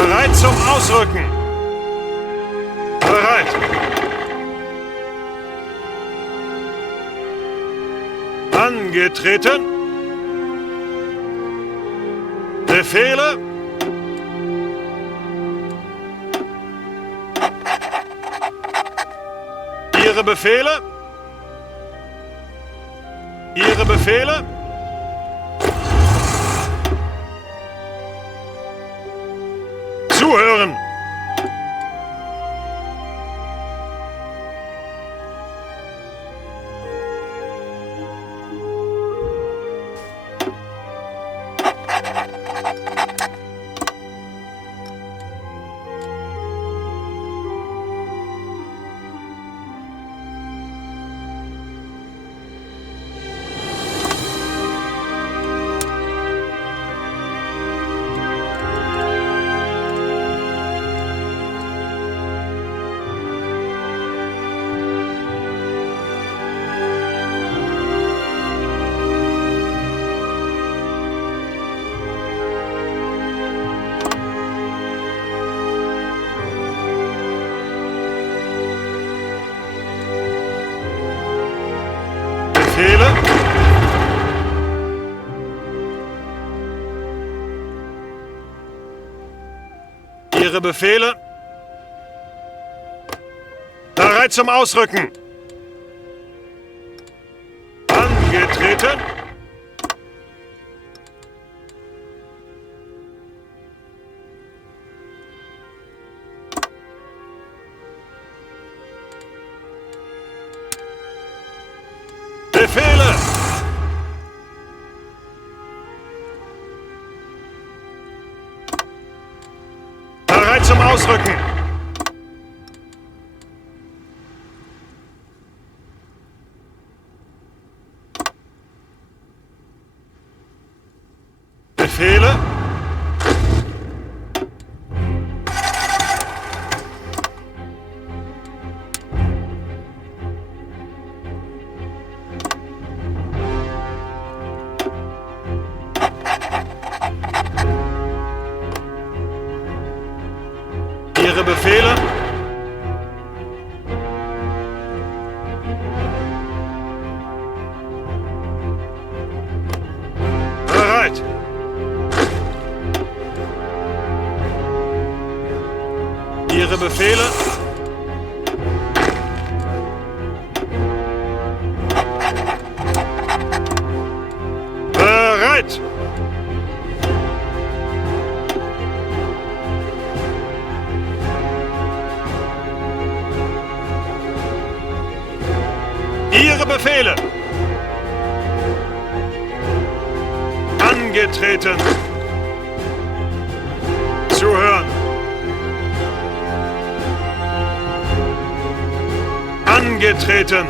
Bereit zum Ausrücken. Bereit. Angetreten. Befehle. Ihre Befehle. Ihre Befehle. Zuhören. Befehle. Ihre Befehle. Bereit zum Ausrücken. Angetreten. Befehle! Bereit zum Ausrücken! Befehle! Ihre Befehle? Bereit. Ihre Befehle? Bereit. Ihre Befehle! Angetreten! Zuhören! Angetreten!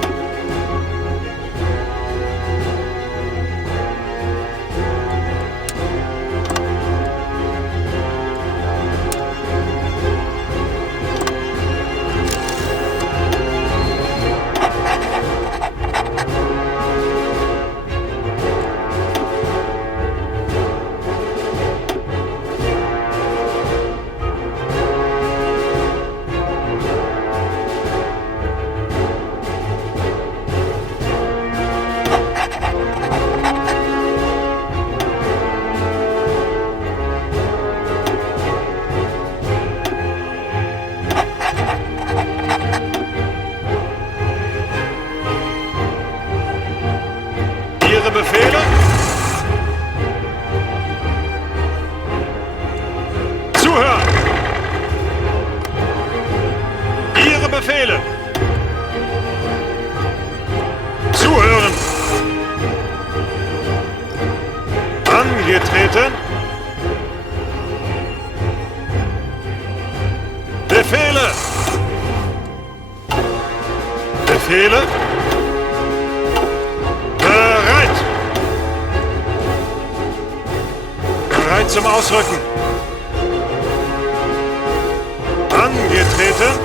Ihre Befehle? Zuhören! Ihre Befehle! Zuhören! Angetreten! Befehle! Befehle? Bereit zum Ausrücken. Angetreten.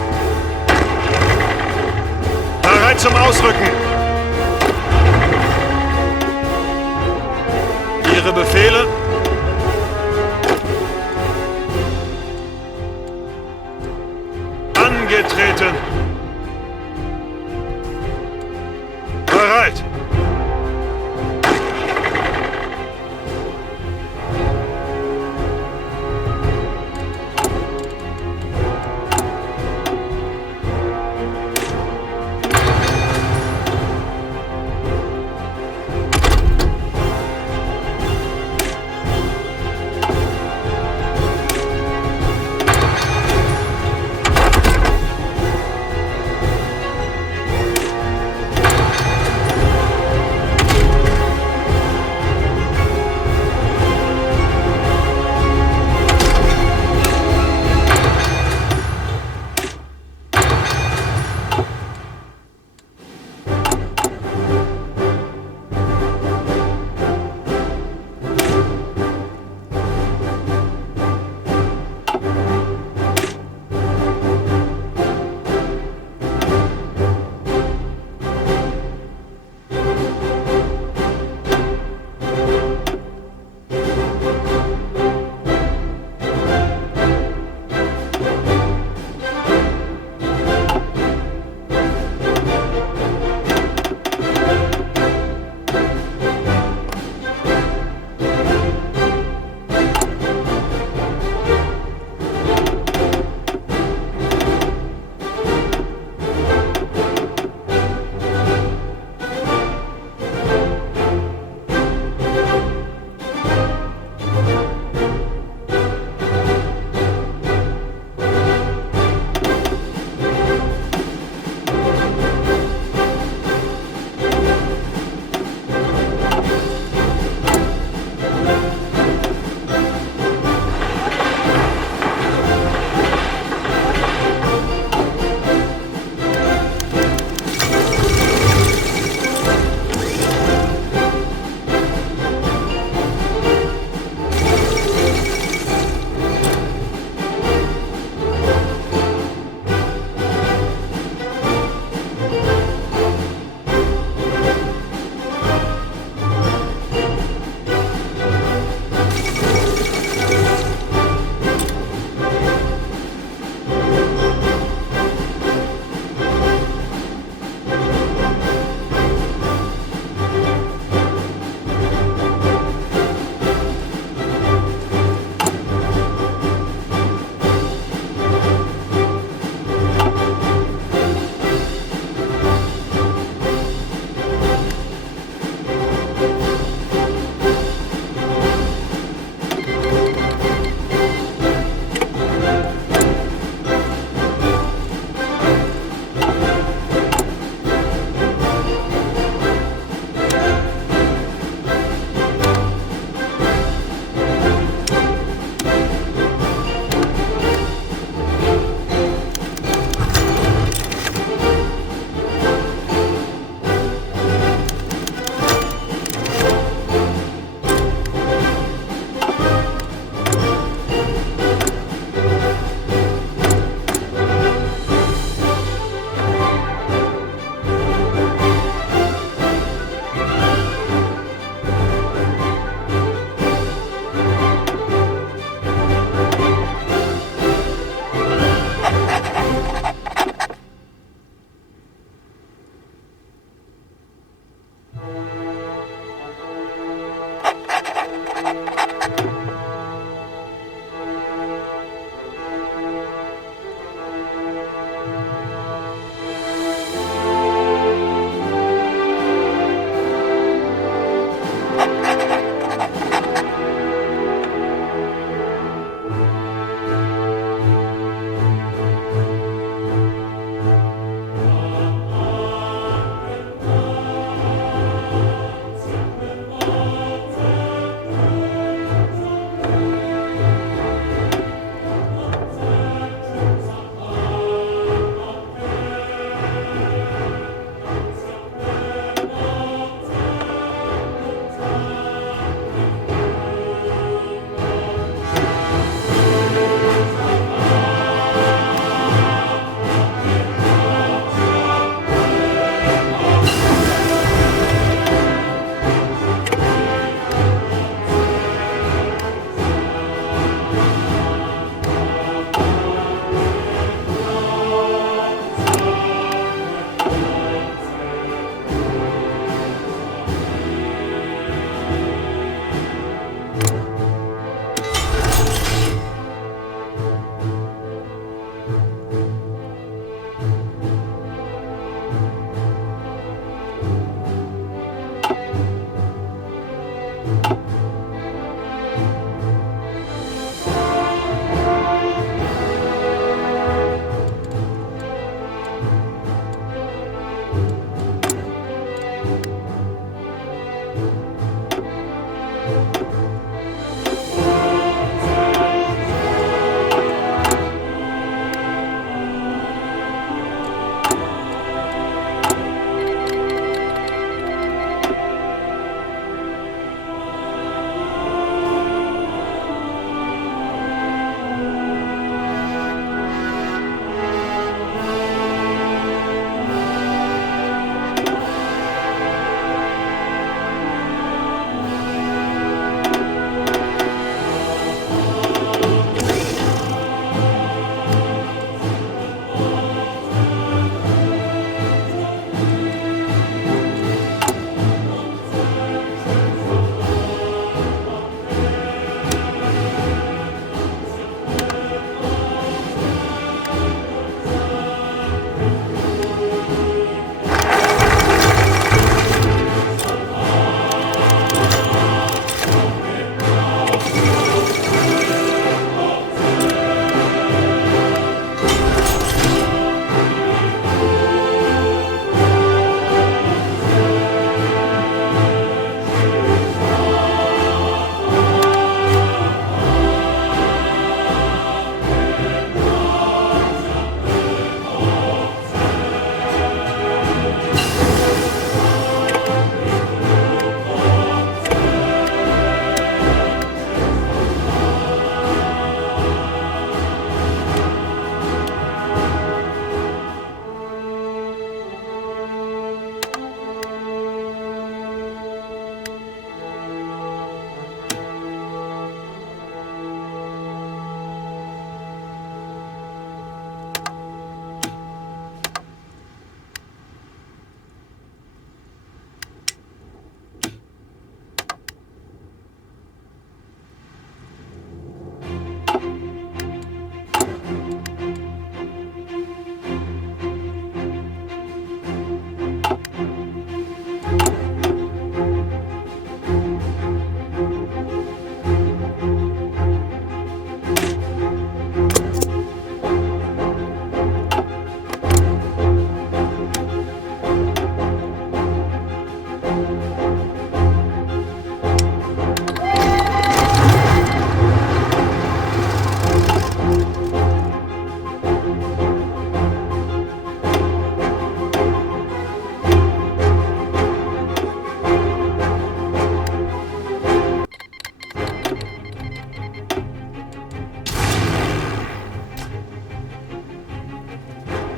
Bereit zum Ausrücken. Ihre Befehle. Angetreten. Bereit.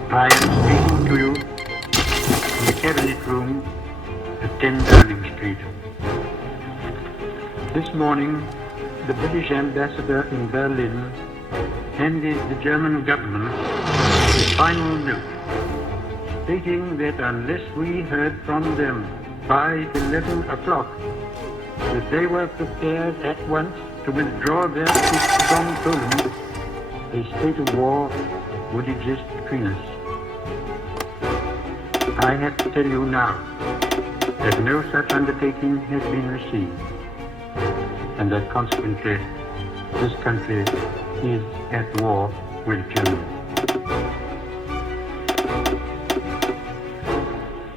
I am speaking to you in the cabinet room at 10 Downing Street. This morning, the British ambassador in Berlin handed the German government a final note, stating that unless we heard from them by 11 o'clock, that they were prepared at once to withdraw their troops from Poland, a state of war would exist between us. I have to tell you now that no such undertaking has been received, and that consequently this country is at war with Germany.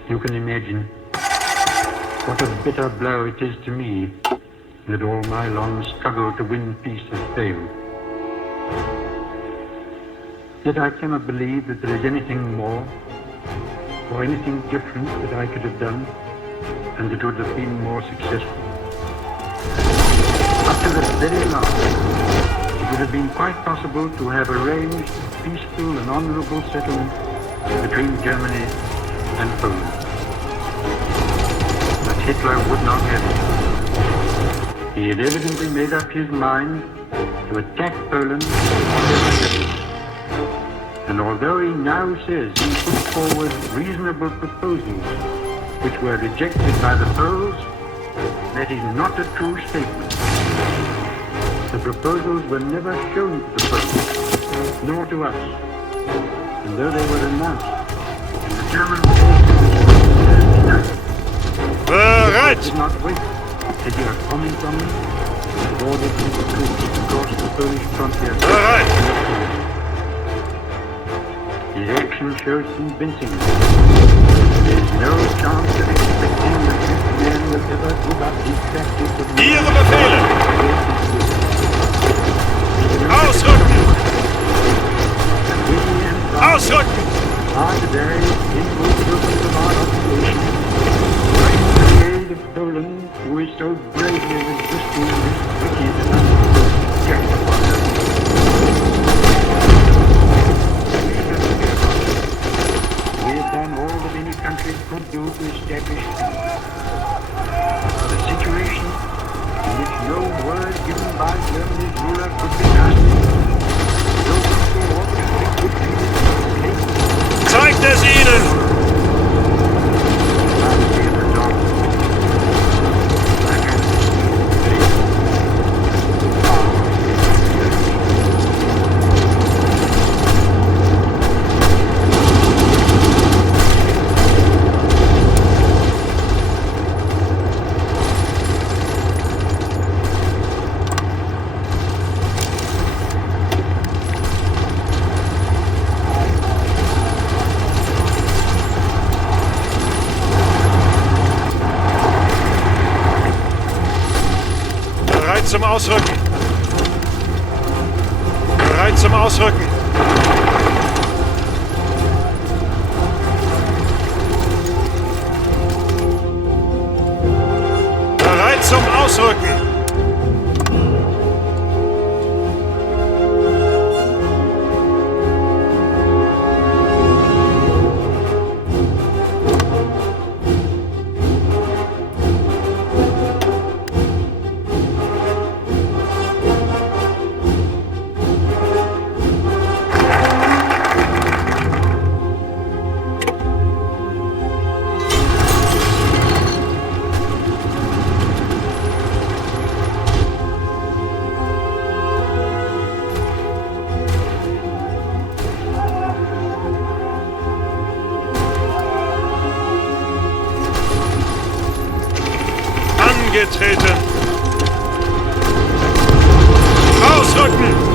You can imagine what a bitter blow it is to me that all my long struggle to win peace has failed. Yet I cannot believe that there is anything more or anything different that I could have done and that would have been more successful. Up to the very last, it would have been quite possible to have arranged a peaceful and honorable settlement between Germany and Poland. But Hitler would not have it. He had evidently made up his mind to attack Poland on their territory. And although he now says he put forward reasonable proposals which were rejected by the Poles, that is not a true statement. The proposals were never shown to the Poles, nor to us. And though they were announced, and the German Bereit! did not wait to hear a comment from me, and ordered his troops to cross the Polish frontier. Bereit! His action shows convincingly there is no chance of expecting that this man will ever give up his tactics of Ihre Befehle! Ausrücken! Ausrücken! Are today in full purpose of our occupation, trying to aid of Poland, who is so bravely resisting this wicked and unjust upon us. We have done all that any country could do to establish peace. The situation in which no word given by Germany's ruler could be trusted, no people obviously could be capable. Zeigt es ihnen! Zum Ausrücken. Bereit zum Ausrücken. Bereit zum Ausrücken. Angetreten. Ausrücken.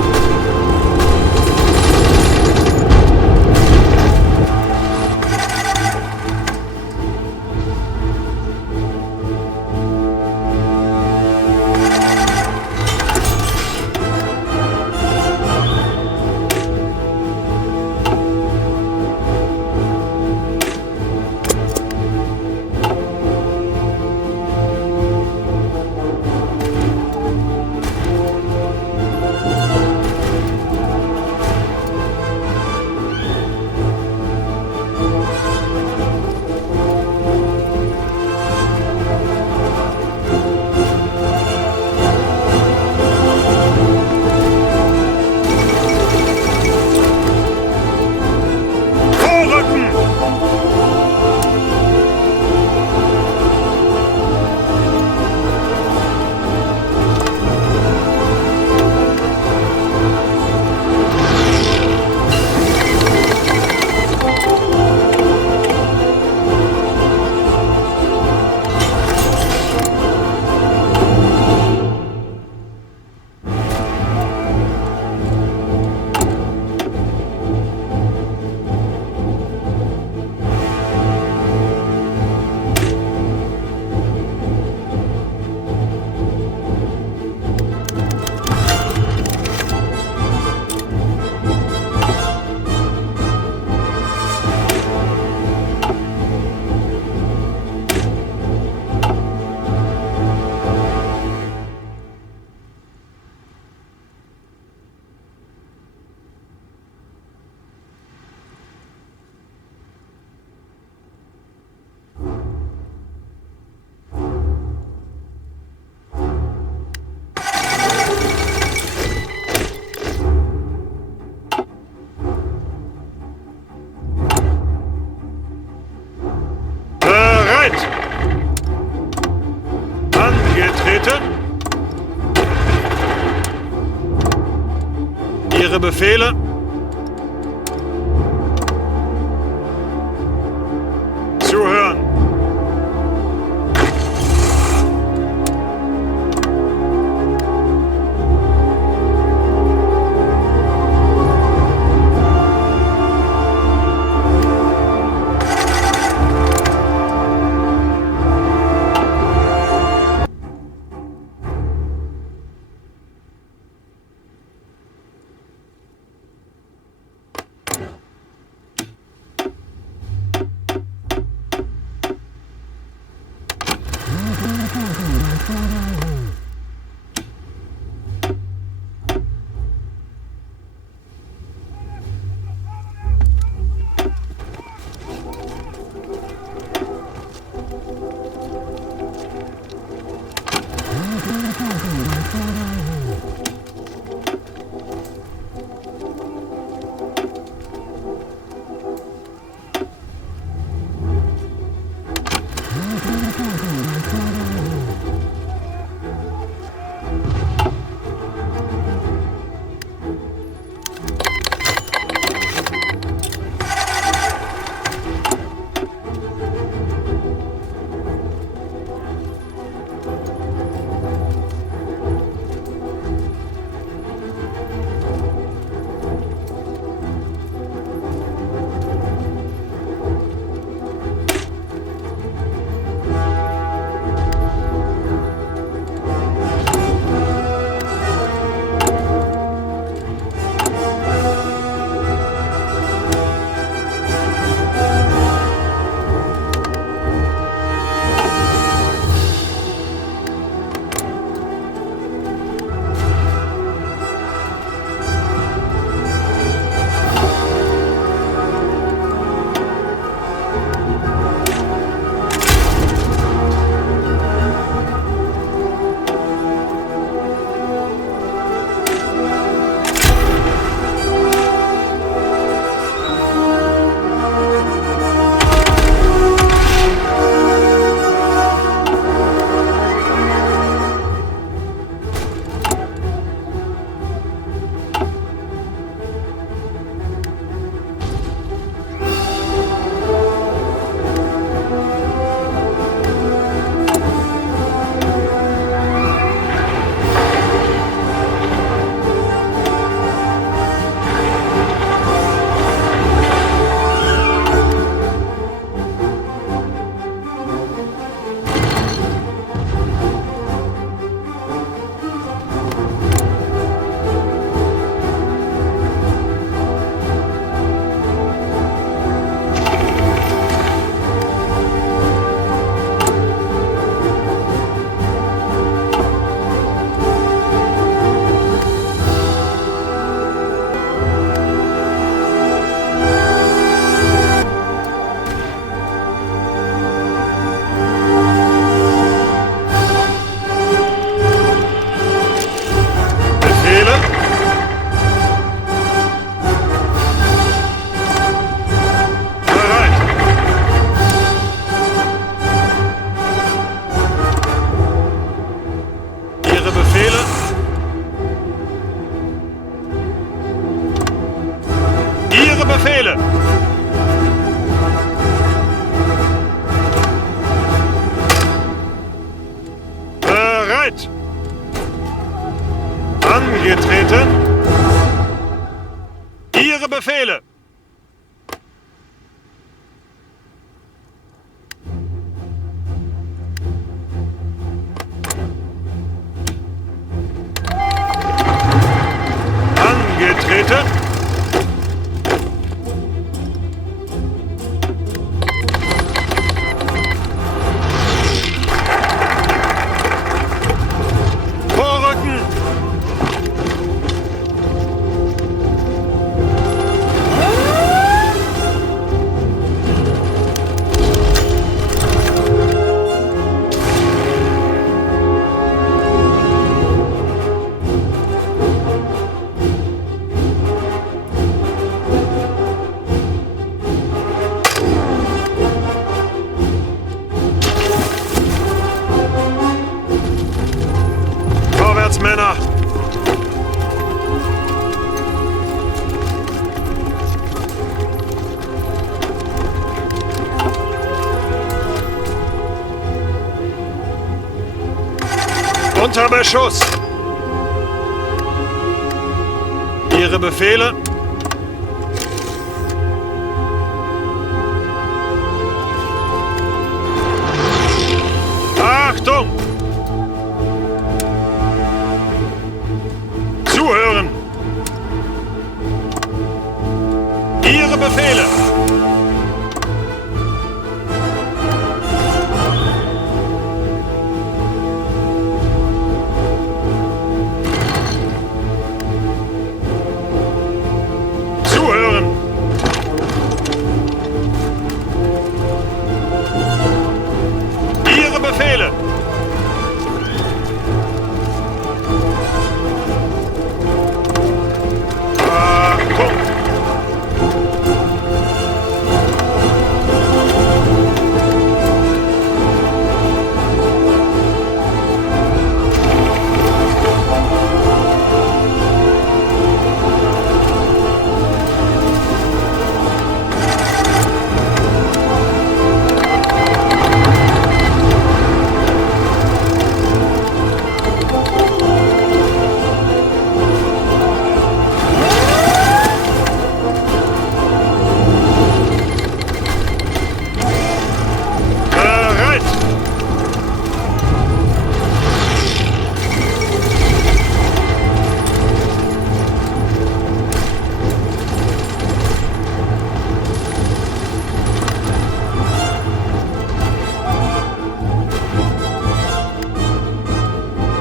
Bereit! Angetreten! Ihre Befehle! Zuhören! Befehle! Bereit! Angetreten! Ihre Befehle! Angetreten! Vorrücken! Unter Beschuss! Ihre Befehle? Achtung! Zuhören! Ihre Befehle! Zuhören! Ihre Befehle! Achtung!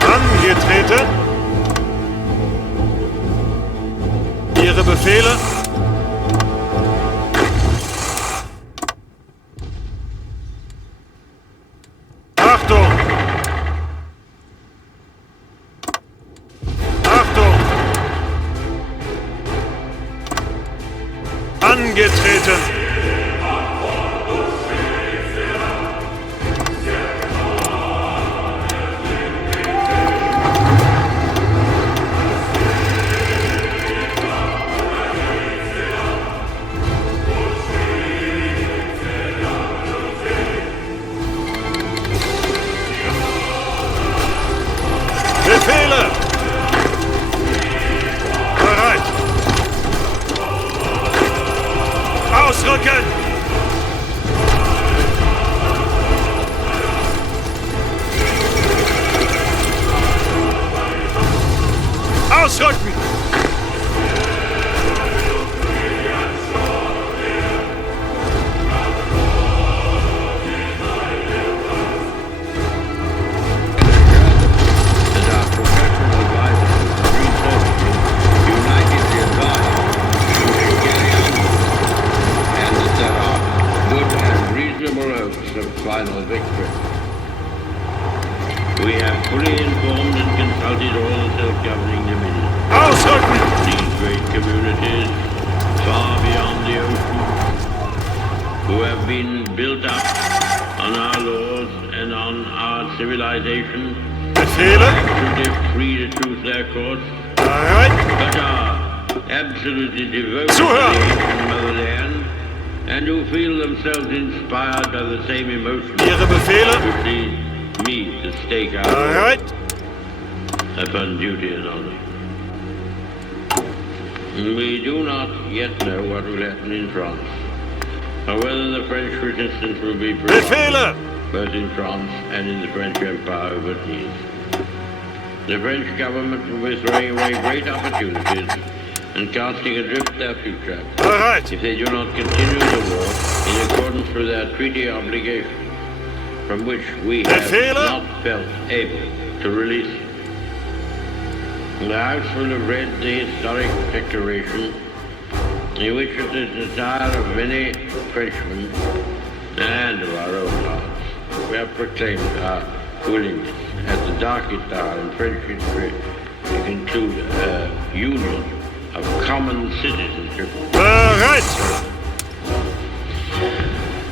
Angetreten. Ihre Befehle? Achtung! Achtung! Angetreten. Befehle! Bereit! Ausrücken! Ausrücken! Final victory. We have fully informed and consulted all the self-governing dominions. Ausrücken! These great communities, far beyond the ocean, who have been built up on our laws and on our civilization, Befehle? should free to choose their course, Bereit! but are absolutely devoted to the Zuhören! ancient motherland, and who feel themselves inspired by the same emotions Ihre Befehle? which lead me to stake out Bereit! upon duty and honor. We do not yet know what will happen in France, or whether the French resistance will be prolonged, Befehle! both in France and in the French Empire overseas. The French government will be throwing away great opportunities and casting adrift their future Bereit! if they do not continue the war in accordance with their treaty obligations, from which we have Befehle? not felt able to release them. The House will have read the historic declaration in which it is the desire of many Frenchmen and of our own hearts we have proclaimed our willingness at the darkest hour in French history to conclude a union of common citizenship. Bereit!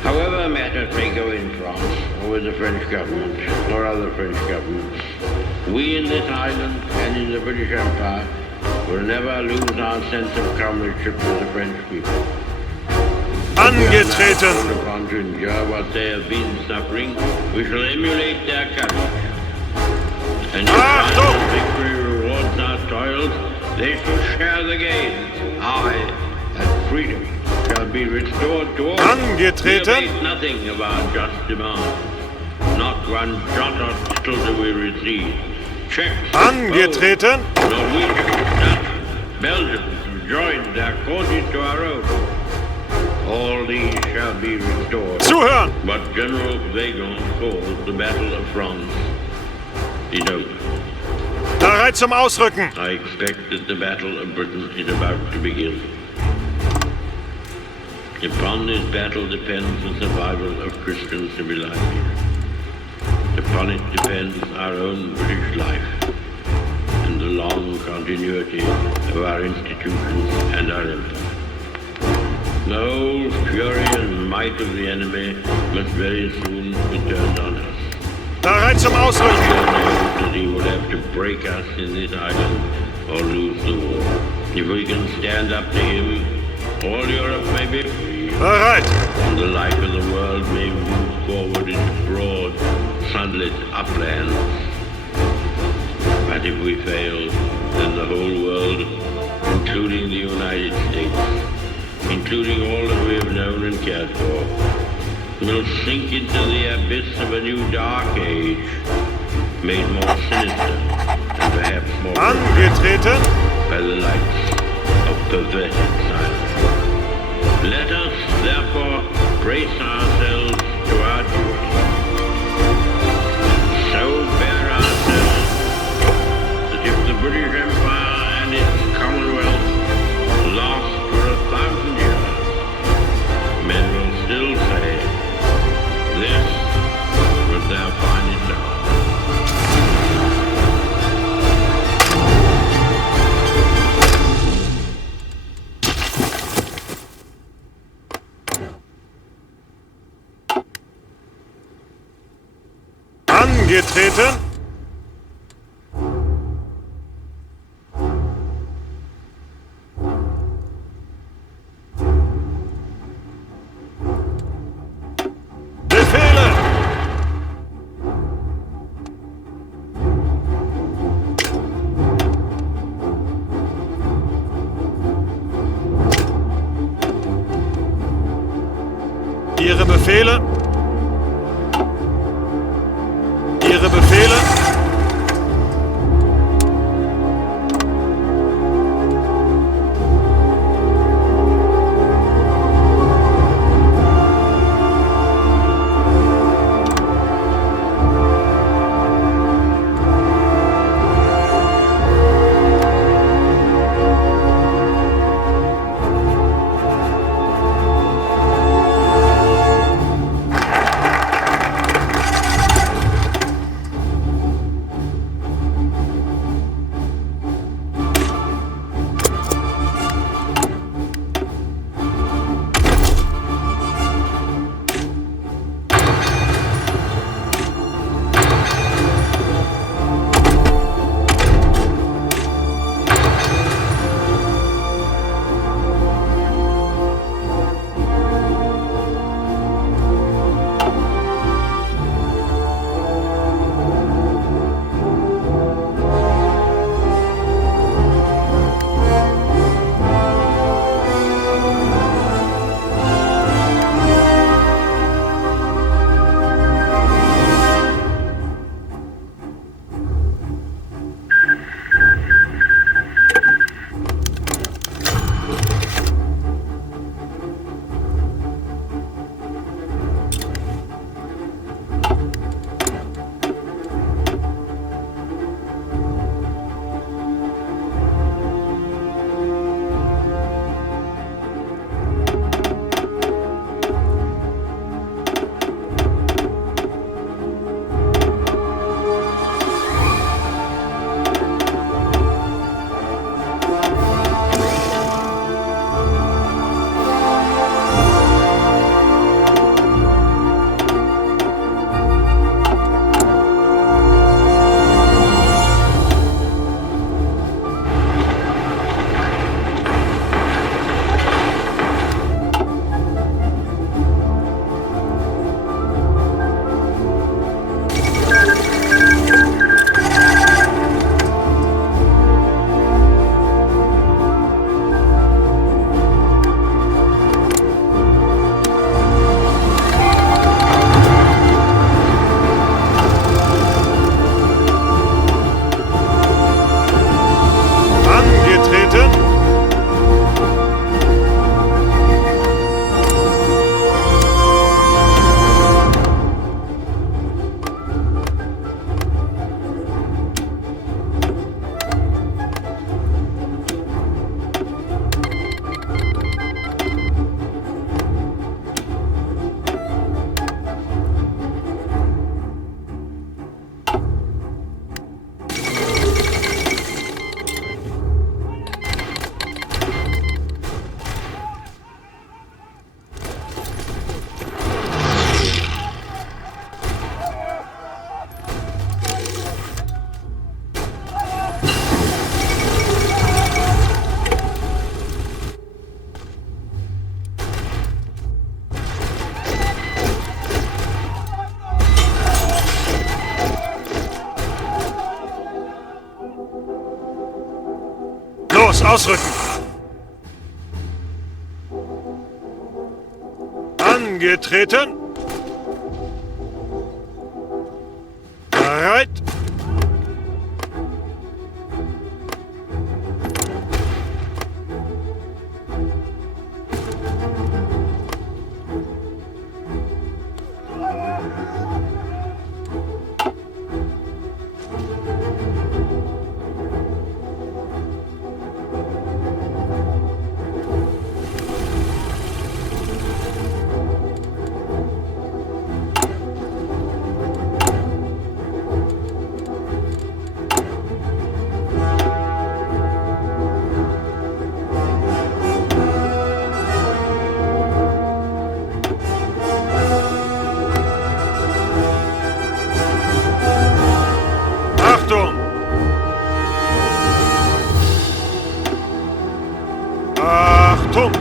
However matters may go in France, or with the French government, or other French governments, we in this island and in the British Empire will never lose our sense of comradeship with the French people. Angetreten! Called upon to endure what they have been suffering, we shall emulate their courage. And if final victory rewards our toils, they shall share the gains. I, and freedom, shall be restored to all. Angetreten. We abate nothing of our just demand. Not one jot or tittle do we recede. Czechs, Angetreten. Poles, Norwegians, Dutch, Belgians have joined their courses to our own. All these shall be restored. Zuhören. But General Weygand calls the Battle of France is over. Bereit zum Ausrücken. I expect that the Battle of Britain is about to begin. Upon this battle depends the survival of Christian civilization. Upon it depends our own British life and the long continuity of our institutions and our empire. The whole fury and might of the enemy must very soon be turned on us. Bereit zum Ausrücken. God knows that he will have to break us in this island or lose the war. If we can stand up to him, all Europe may be free. Bereit. And the life of the world may move forward into broad, sunlit uplands. But if we fail, then the whole world, including the United States, including all that we have known and cared for, will sink into the abyss of a new dark age, made more sinister and perhaps more Angetreten. by the lights of perverted science. Let us, therefore, brace ourselves to our duty. So bear ourselves that if the British Empire and its Commonwealth last for 1,000 years, men will still say, this was their finest hour. Angetreten. Befehle. Ihre Befehle. Ihre Befehle. Ausrücken. Angetreten. Bereit. Achtung! Achtung!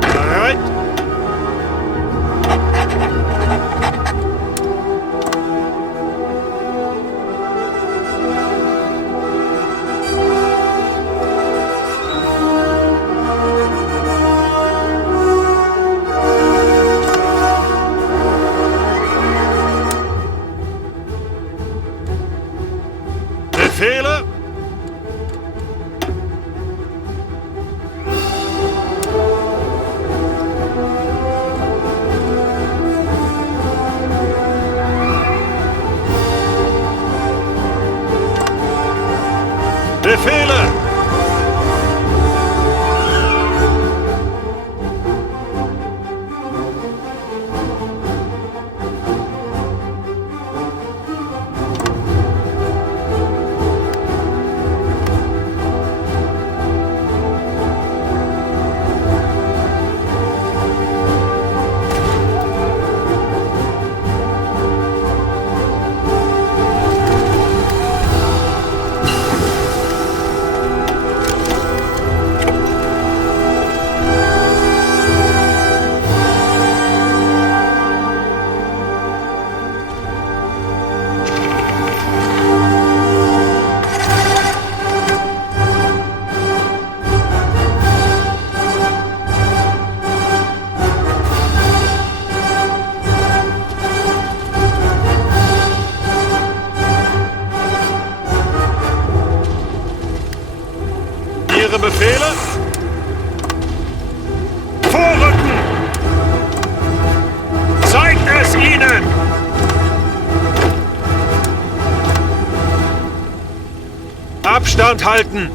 Bereit? Befehle? Befehle! Ihre Befehle? Vorrücken! Zeigt es ihnen! Abstand halten!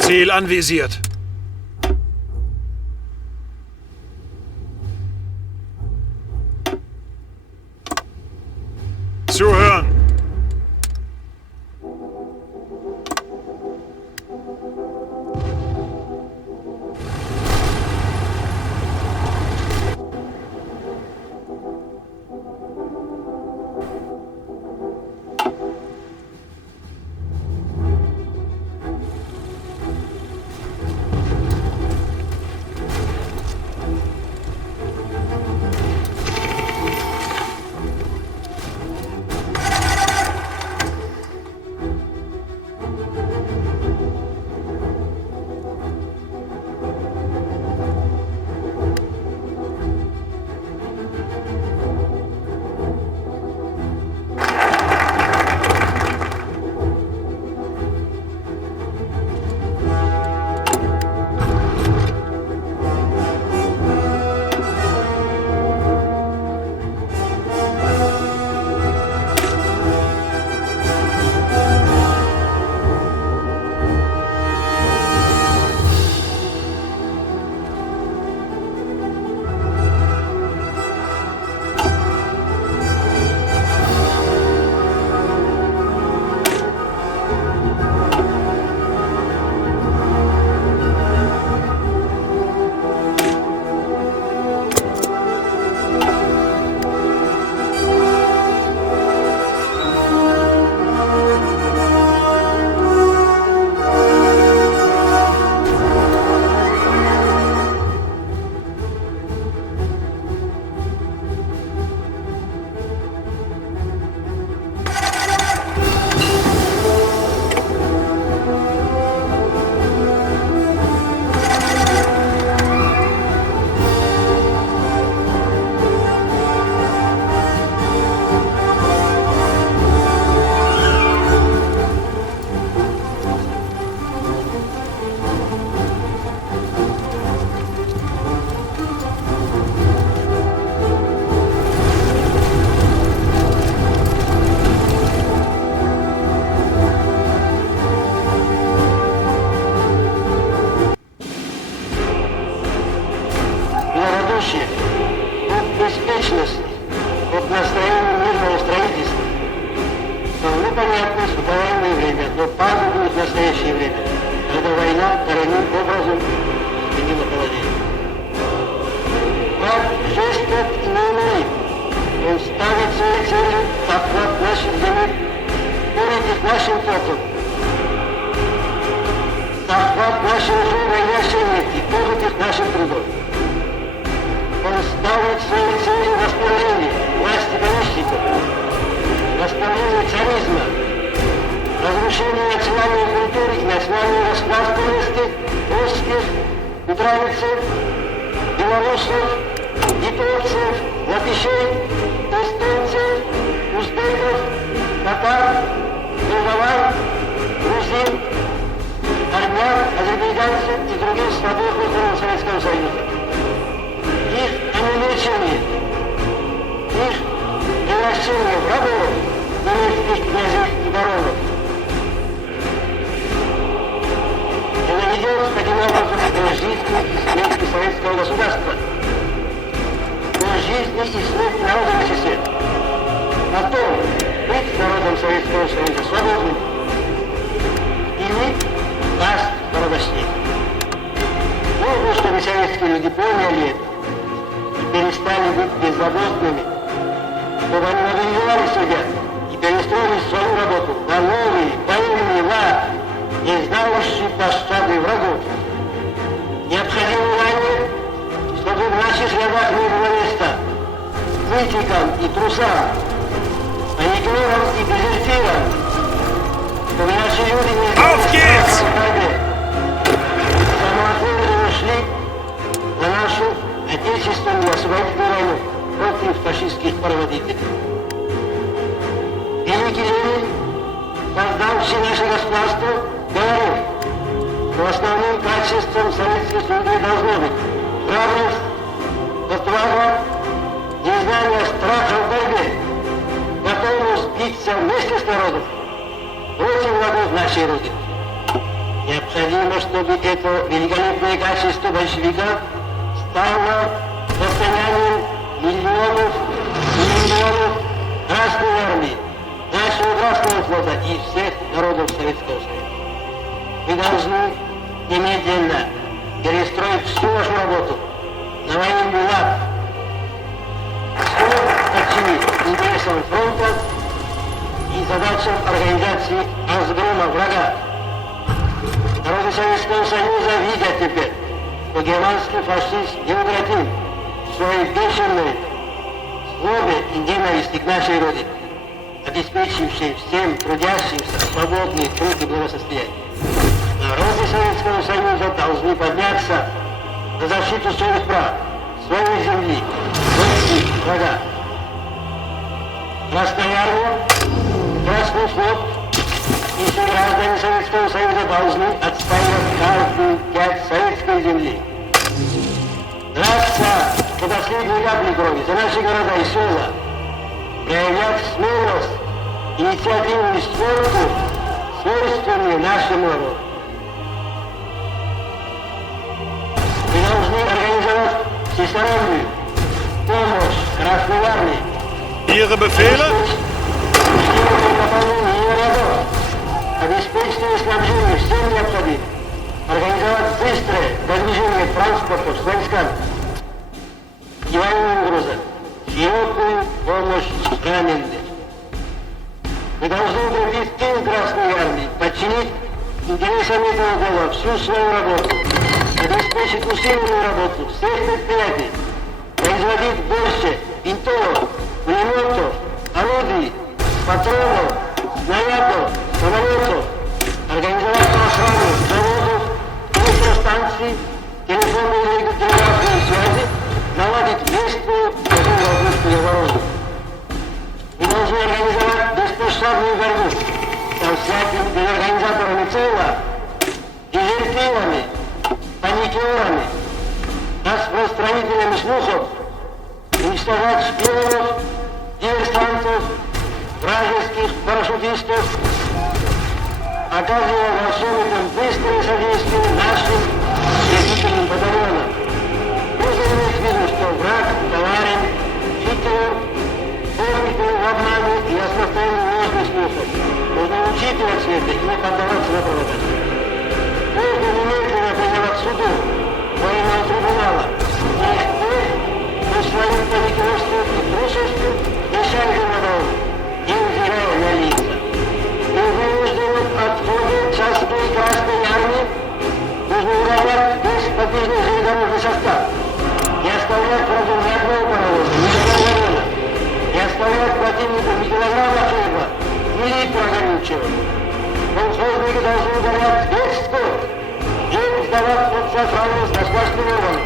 Ziel anvisiert. Zuhören. но пагубных в настоящее время, когда война коренным образом изменила положение. Враг жесток и неумолим. Он ставит своей целью захват наших земель, породив нашим потом. Захват нашего военной нефти, породив нашим трудом. Он ставит своей целью расположение власти помещиков, расположение царизма, разрушение национальной культуры и национальной распластованности русских, украинцев, белорусов, литовцев, латышей, эстонцев, узбеков, татар, молдаван, грузин, армян, азербайджанцев и других свободных стран Советского Союза. Их онемечение, их превращение в рабов немецких князей и баронов. И наведет таким образом о жизни и смерти советского государства, о жизни и смерти народа на СССР, о том, быть народом Советского Союза свободным или даст порабощение. Нужно, чтобы советские люди поняли это и перестали быть беззаботными, чтобы они мобилизовали себя и перестроили свою работу на новый военный лад, не знающий пощады врагов. Необходимо ранее, чтобы в наших рядах не было места нытикам и трусам, паникерам и дезертирам, чтобы наши люди не знали, самоотверженно шли на нашу отечественную освободительную войну против фашистских проводителей. Великий Ленин, создавший наше государство, говорил, что основным качеством советских людей должно быть храбрость, отвага, незнание страха в борьбе, готовность биться вместе с народом против врагов нашей Родины. Необходимо, чтобы это великолепное качество большевика стало достоянием миллионов и миллионов Красной Армии, нашего Красного флота и всех народов Советского Союза. Мы должны немедленно перестроить всю нашу работу на военный лад, все подчинить интересам фронта и задачам организации разгрома врага. Народы Советского Союза видят теперь, что германский фашист неукротим в своей бешеной злобе и ненависти к нашей Родине, обеспечившей всем трудящимся свободный труд и благосостояние. Народы Советского Союза должны подняться на защиту своих прав, своей земли, против врага. Красная Армия, Красный флот и все граждане Советского Союза должны отстаивать каждую пять советской земли. Драться до последней капли крови за наши города и села, проявлять смелость, инициативность фронту, свойственные нашему народу. Мы должны организовать всестороннюю помощь Красной Армии. Ihre Befehle? Обеспечить снабжение всем необходимым, организовать быстрое продвижение транспорта с войсками и военным грузом, широкую помощь раненым. Мы должны укрепить тыл Красной Армии, подчинить интересам этого дела всю свою работу, обеспечить усиленную работу всех предприятий, производить больше винтовок, пулеметов, орудий, патронов, снарядов, самолетов, организовать охрану заводов, электростанций, телефонные и телеграфные связи, наладить местную воздушную оборону. Мы должны организовать беспощадную борьбу со всякими дезорганизаторами тыла, дезертирами, паникерами, распространителями слухов, уничтожать шпионов, диверсантов, вражеских парашютистов, оказывая во всем этом быстрое содействие нашим действительным батальонам. Нужно иметь в виду, что враг коварен, хитр, помнит в обмане и основной ложностью слухать. Нужно учитывать это и не поддаваться на провокацию. Нужно немедленно призывать к суду военного трибунала. Мы своим политикостью и трусостью дешевле народу и взирая на лица. Мы вынуждены отходить частной Красной Армии, нужно уравнять весь подвижный железнодорожный состав, не оставлять врагу ни одного паровоза, ни одного вагона, не оставлять противнику ни килограмма хлеба, ни литра горючего. Колхозники должны удалять весь скот и сдавать под сохрану с государственным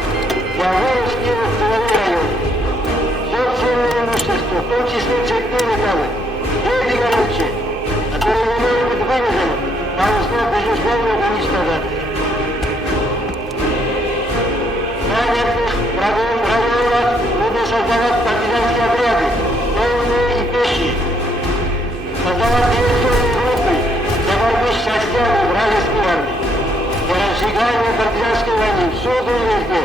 для выручки в тыловые районы. Все ценное имущество, в том числе цветные металлы, и горючее, которые не может быть вывезено, должно безусловно уничтожать. Врагом районов нужно создавать партизанские отряды, полные и пешие, создавать диверсионные группы для борьбы с частями вражеской армии, для разжигания партизанской войны всюду и везде,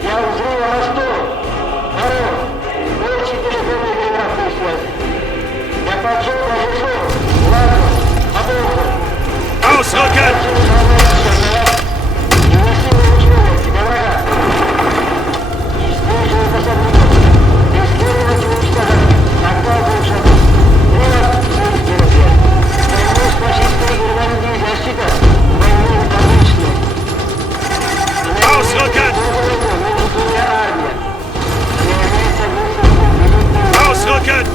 для взрыва мостов, дорог, порчи телефонной и телеграфной связи, для поджога лесов, лагов, обозов, Ausrücken! Ausrücken! Ausrücken!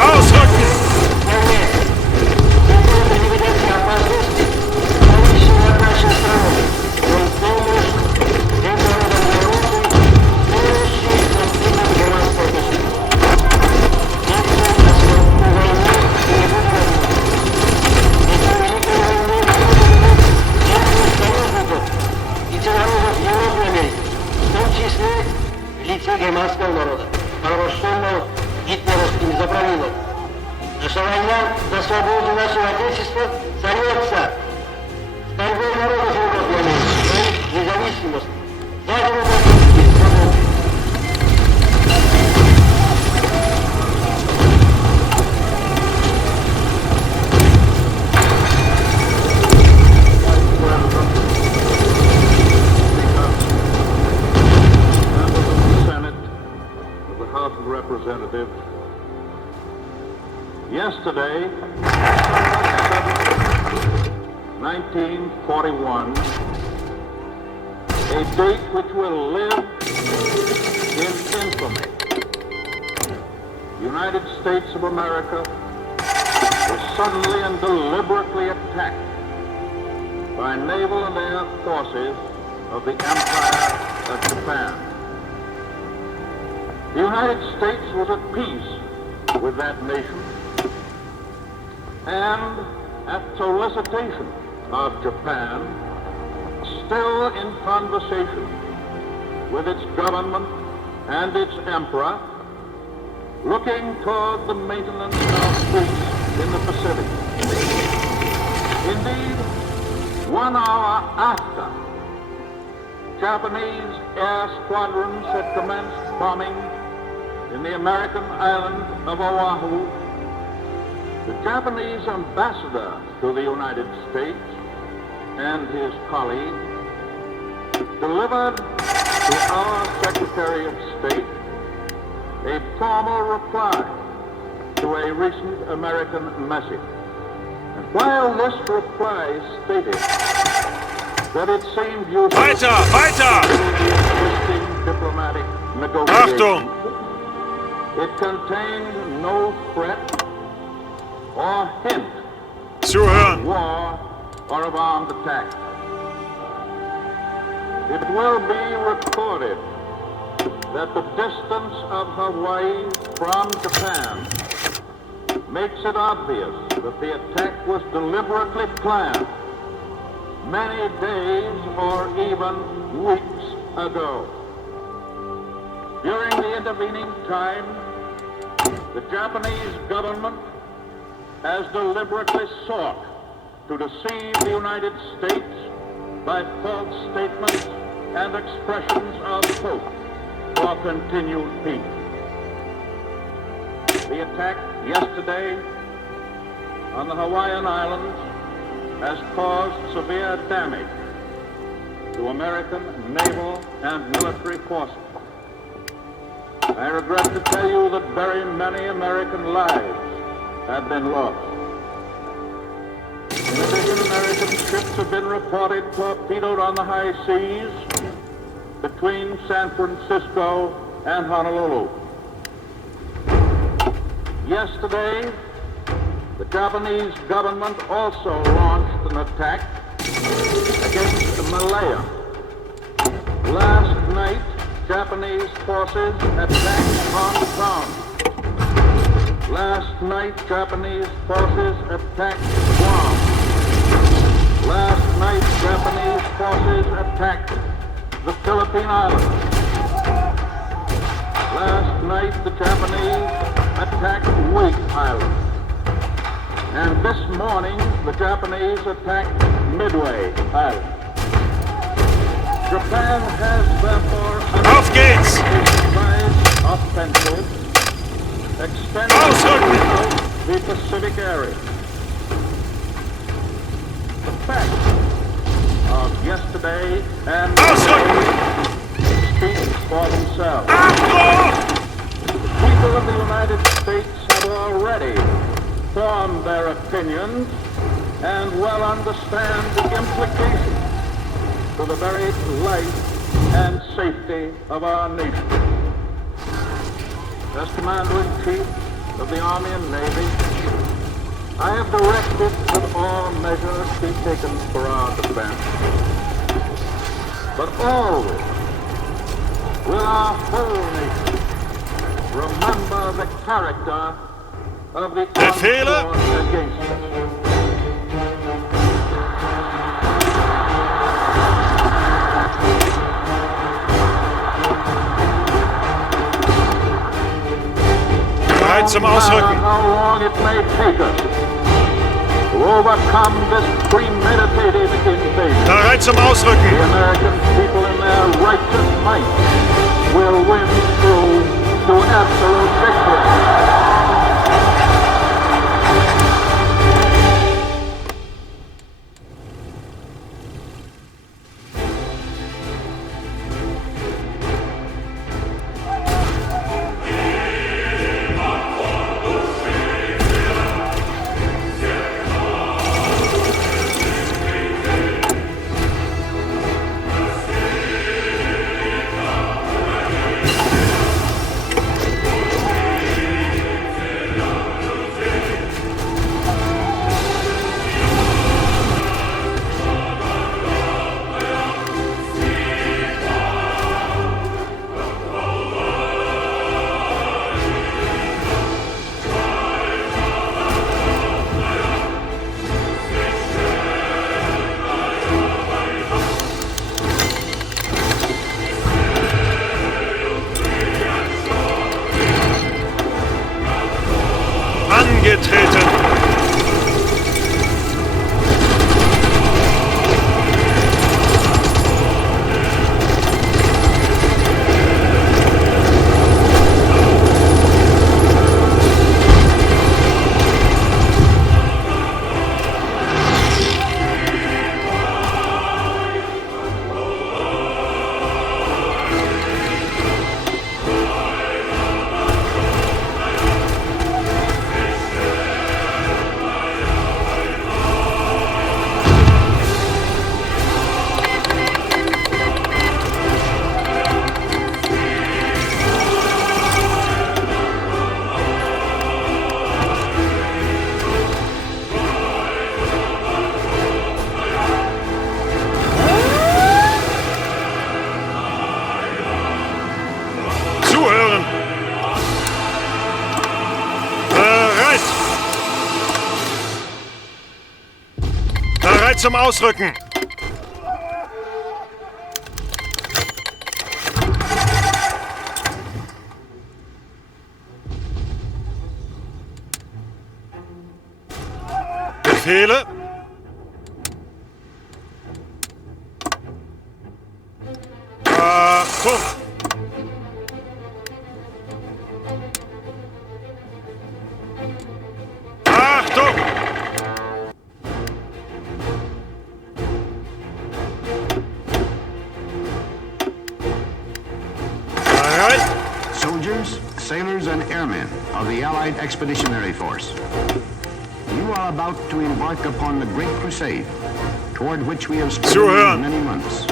Ausrücken! германского народа, порабощенного гитлеровскими заправилами. Наша война за свободу нашего Отечества зовется борьбой народов Европы и Америки, за их независимость, за демократические свободы. Representatives. Yesterday, 1941, a date which will live in infamy. The United States of America was suddenly and deliberately attacked by naval and air forces of the Empire of Japan. The United States was at peace with that nation, and at solicitation of Japan, still in conversation with its government and its emperor, looking toward the maintenance of peace in the Pacific. Indeed, 1 hour after Japanese air squadrons had commenced bombing in the American island of Oahu, the Japanese ambassador to the United States and his colleague delivered to our Secretary of State a formal reply to a recent American message. And while this reply stated that it seemed useless existing diplomatic negotiations, Achtung! it contained no threat or hint Zuhören! of war or of armed attack. It will be recorded that the distance of Hawaii from Japan makes it obvious that the attack was deliberately planned many days or even weeks ago. During the intervening time, the Japanese government has deliberately sought to deceive the United States by false statements and expressions of hope for continued peace. The attack yesterday on the Hawaiian Islands has caused severe damage to American naval and military forces. I regret to tell you that very many American lives have been lost. In addition, American ships have been reported torpedoed on the high seas between San Francisco and Honolulu. Yesterday, the Japanese government also launched an attack against Malaya. Last night, Japanese forces attacked Hong Kong. Last night, Japanese forces attacked Guam. Last night, Japanese forces attacked the Philippine Islands. Last night, the Japanese attacked Wake Island. And this morning, the Japanese attacked Midway Island. Japan has therefore Auf geht's! surprise offensive extended throughout the Pacific area. The facts of yesterday and today speak for themselves. The people of the United States have already formed their opinions and well understand the implications for the very life and safety of our nation. As Commander-in-Chief of the Army and Navy, I have directed that all measures be taken for our defense. But always will our whole nation remember the character of the Befehle? onslaught against us. Bereit zum Ausrücken. How long it may take us to overcome this premeditated invasion. Bereit zum The Ausrücken. American people in their righteous might will win through to absolute victory. Angetreten. Zuhören. Bereit. Bereit zum Ausrücken. Befehle. Achtung! Achtung! Bereit! Soldiers, sailors, and airmen of the Allied Expeditionary Force. You are about to embark upon the great crusade toward which we have spent Zuhören. many months.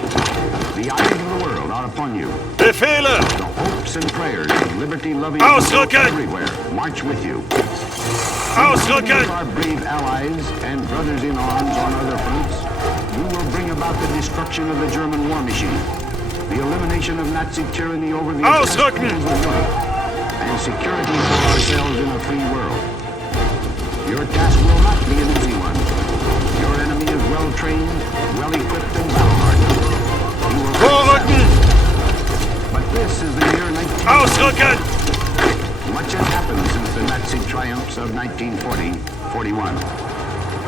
The eyes of the world are upon you. Befehle! The hopes and prayers of liberty-loving Ausrücken! people everywhere march with you. Ausrücken! Our brave allies and brothers in arms on other fronts, you will bring about the destruction of the German war machine, the elimination of Nazi tyranny over the Ausrücken! of Europe, and security for ourselves in a free world. Your task will not be an easy one. Your enemy is well-trained, well-equipped, and battle-hardened. He will Vorrücken! But this is the year 19... Ausrücken! Much has happened since the Nazi triumphs of 1940-41.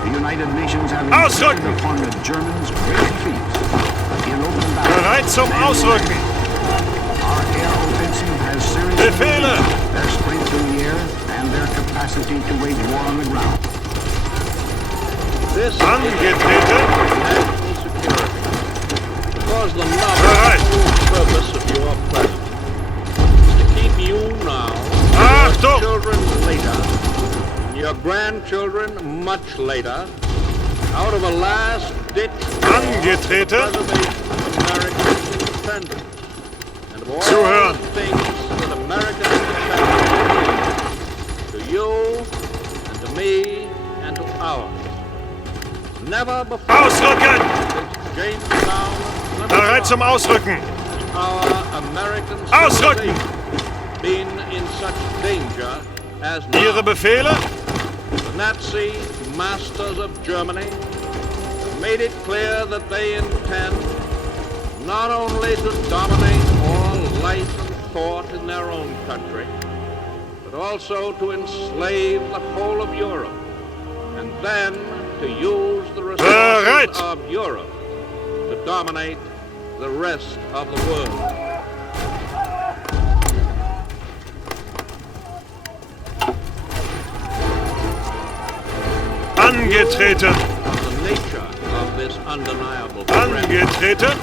The United Nations have Ausrücken! insisted upon the Germans' great defeats in open battle. Bereit zum Ausrücken! Our air offensive has seriously Befehle! reduced their strength in the air and their capacity to wage war on the ground. This is Angetreten! national security. Because the Bereit! noble purpose of your presence is to keep you now, Achtung! your children later, and your grandchildren much later, out of a last-ditch Angetreten! preservation of American independence and of all Zuhören. the things that American independence means to you and to me and to ours. Never before Ausrücken! since Jamestown, Bereit zum Ausrücken! our American Ausrücken! civilization been in such danger as now. Ihre Befehle? The Nazi masters of Germany have made it clear that they intend not only to dominate all life and thought in their own country, but also to enslave the whole of Europe, and then to use the Bereit! resources of Europe to dominate the rest of the world. Angetreten! The nature of this undeniable threat Angetreten!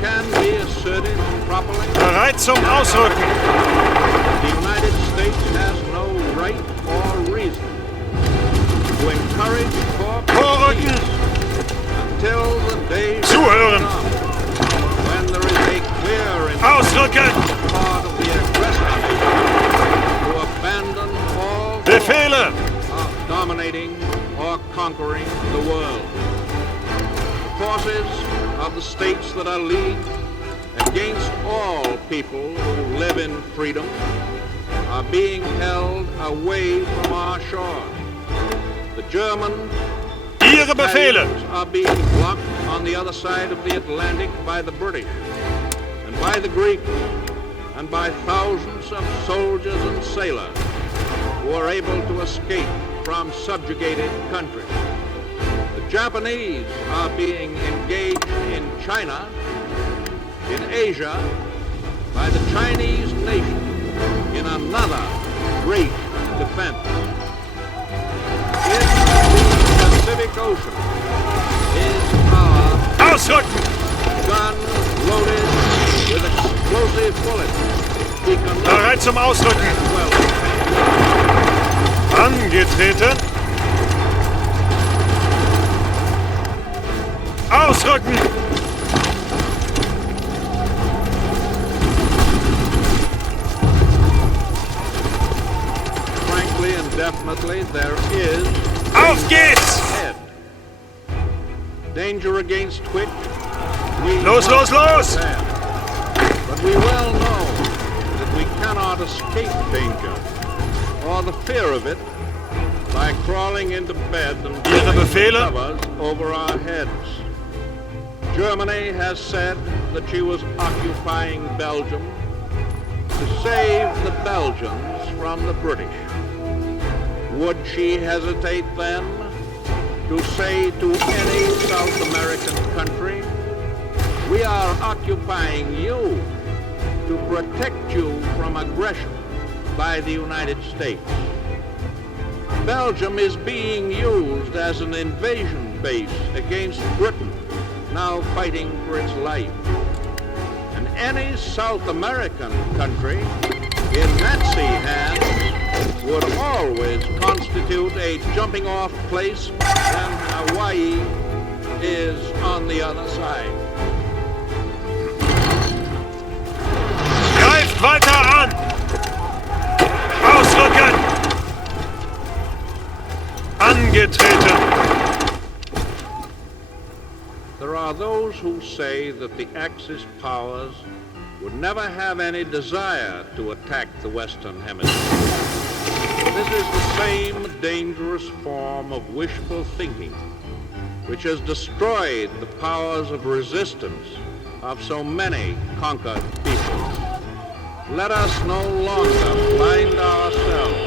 can be asserted properly. Bereit zum Ausrücken! The United States has no right or reason to encourage or Vorrücken! until the day Zuhören! comes when there is a clear intention Ausrücken! on the part of the aggressor nation to abandon all Befehle! thought of dominating or conquering the world. The forces of the states that are leagued against all people who live in freedom are being held away from our shores. The German Ihre Befehle! battalions are being blocked on the other side of the Atlantic by the British and by the Greeks and by thousands of soldiers and sailors who are able to escape from subjugated countries. The Japanese are being engaged in China, in Asia, by the Chinese nation in another great defense. In the Pacific Ocean is our Ausrücken! gun loaded with explosive bullets. Economic Bereit zum Ausrücken! as well as Angetreten! Ausrücken! frankly and definitely there is Auf geht's! ahead. Danger against which we Los, must los, los! prepare. But we well know that we cannot escape danger or the fear of it by crawling into bed and Ihre pulling the Befehle? covers over our heads. Germany has said that she was occupying Belgium to save the Belgians from the British. Would she hesitate then to say to any South American country, we are occupying you protect you from aggression by the United States. Belgium is being used as an invasion base against Britain, now fighting for its life. And any South American country in Nazi hands would always constitute a jumping-off place, and Hawaii is on the other side. Greift weiter an! Ausrücken! Angetreten! There are those who say that the Axis powers would never have any desire to attack the Western Hemisphere. This is the same dangerous form of wishful thinking which has destroyed the powers of resistance of so many conquered peoples. Let us no longer blind ourselves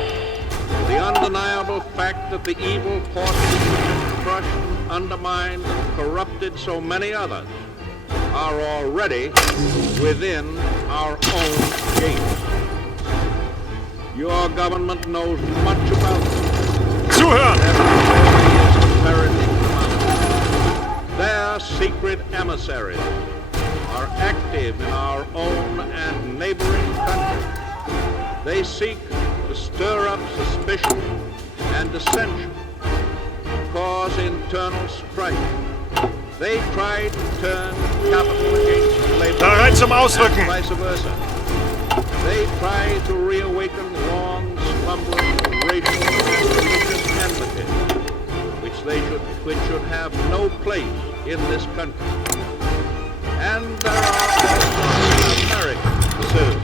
to the undeniable fact that the evil forces which have crushed, undermined, and corrupted so many others are already within our own gates. Your government knows much about them. Zuhören! Their secret emissaries are active in our own and neighboring countries. They seek to stir up suspicion and dissension, cause internal strife. They try to turn capital against labor Bereit zum Ausrücken! and vice versa. They try to reawaken long slumbering racial and religious enmity, which should have no place in this country. And there are also American citizens,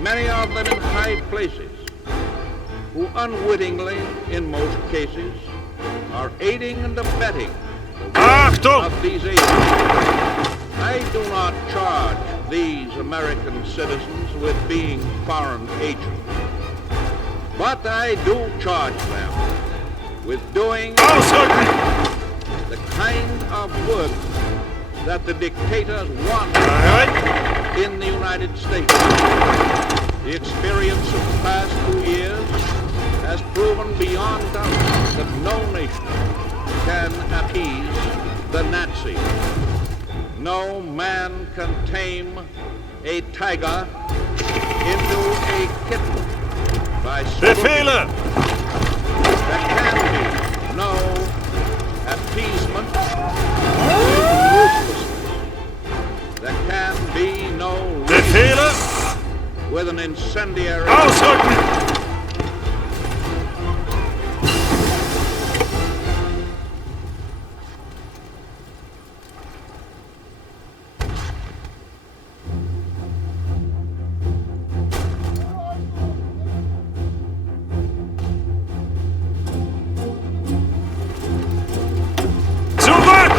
many of them in high places, who unwittingly, in most cases, are aiding and abetting the work Achtung! of these agents. I do not charge these American citizens with being foreign agents, but I do charge them with doing Ausrücken! the kind of work that the dictators want Bereit! in the United States. The experience of the past 2 years has proven beyond doubt that no nation can appease the Nazis. No man can tame a tiger into a kitten by Befehle! There can be no appeasement. There can be no Befehle! with an incendiary. Ausrücken! Zurück!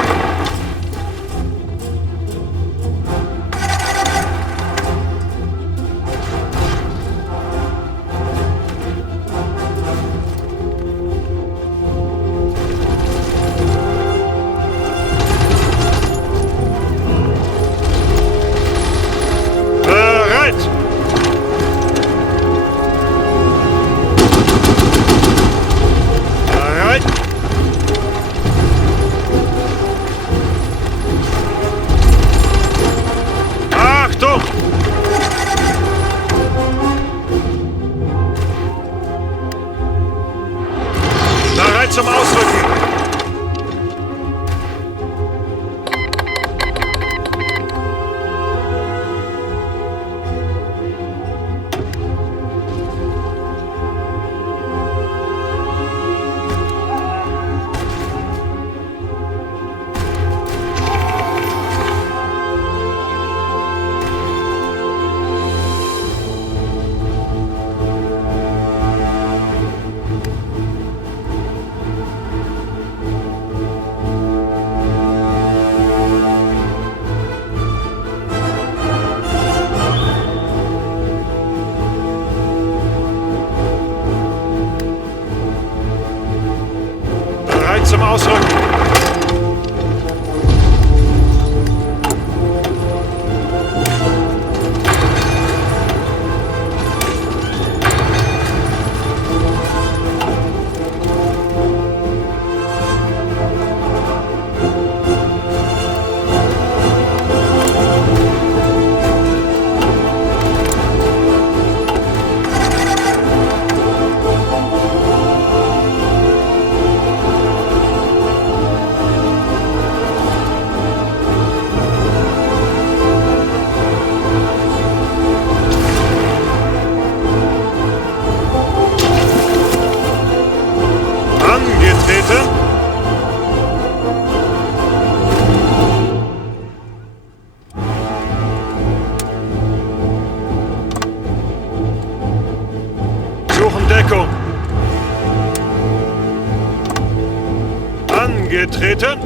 Deckung! Angetreten!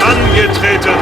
Angetreten!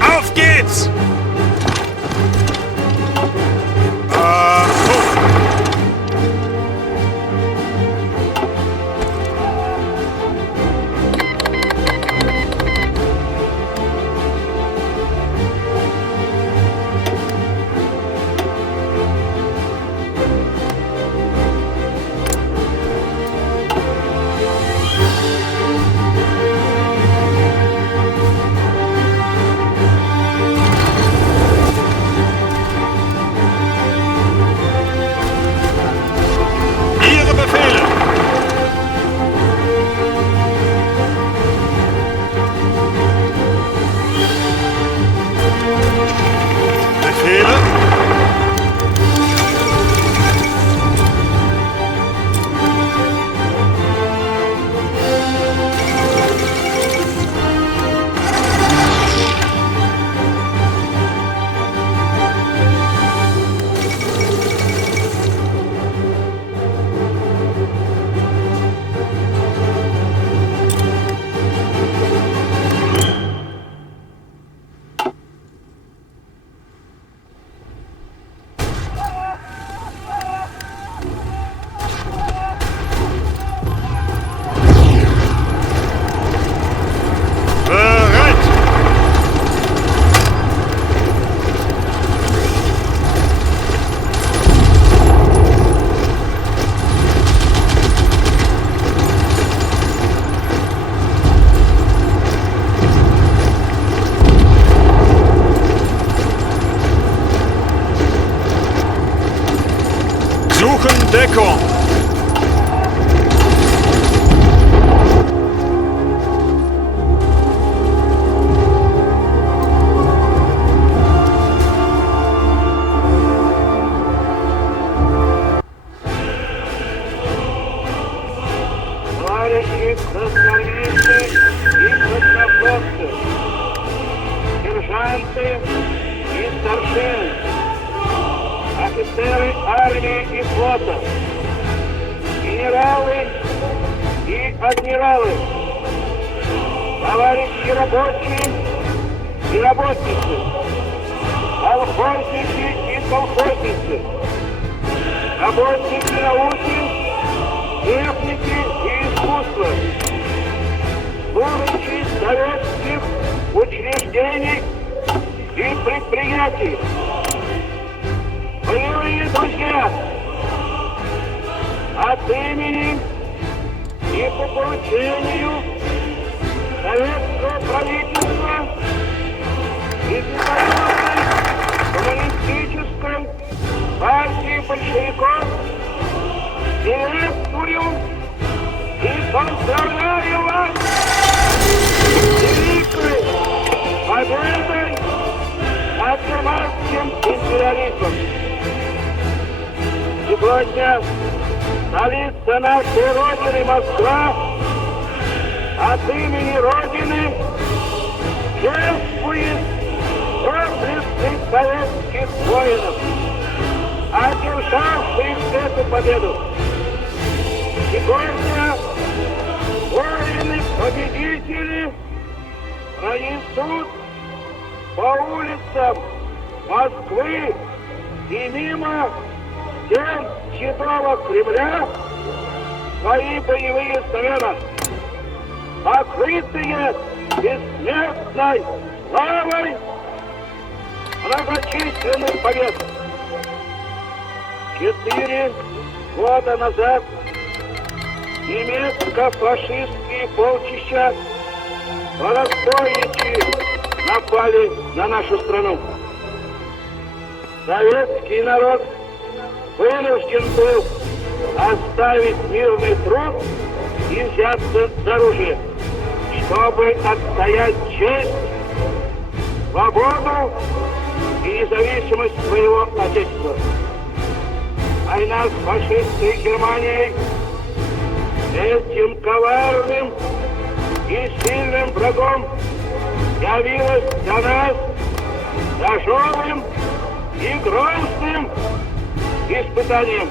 Auf geht's! Hoch! Ihre Befehle! Befehle? Bereit! Suchen Deckung! Товарищи красноармейцы и краснофлотцы, сержанты и старшины, офицеры армии и флота, генералы и адмиралы, товарищи рабочие и работницы, колхозники и колхозницы, работники науки, техники и искусства, служащие советских учреждений и предприятий. Боевые друзья, от имени и по поручению советского правительства и коммунистической партии большевиков приветствую и поздравляю вас с великой победой над германским империализмом. Сегодня столица нашей Родины, Москва, от имени Родины чествует доблестных советских воинов, одержавших эту победу. Сегодня воины-победители пронесут по улицам Москвы и мимо стен Чудового Кремля свои боевые знамена, покрытые бессмертной славой многочисленных побед. 4 года назад немецко-фашистские полчища по-разбойничьи напали на нашу страну. Советский народ вынужден был оставить мирный труд и взяться за оружие, чтобы отстоять честь, свободу и независимость своего Отечества. Война с фашистской Германией этим коварным и сильным врагом явилась для нас тяжелым и грозным испытанием.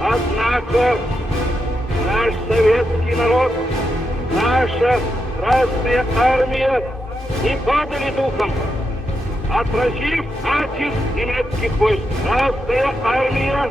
Однако наш советский народ, наша Красная Армия не падали духом, отразив натиск немецких войск. Красная Армия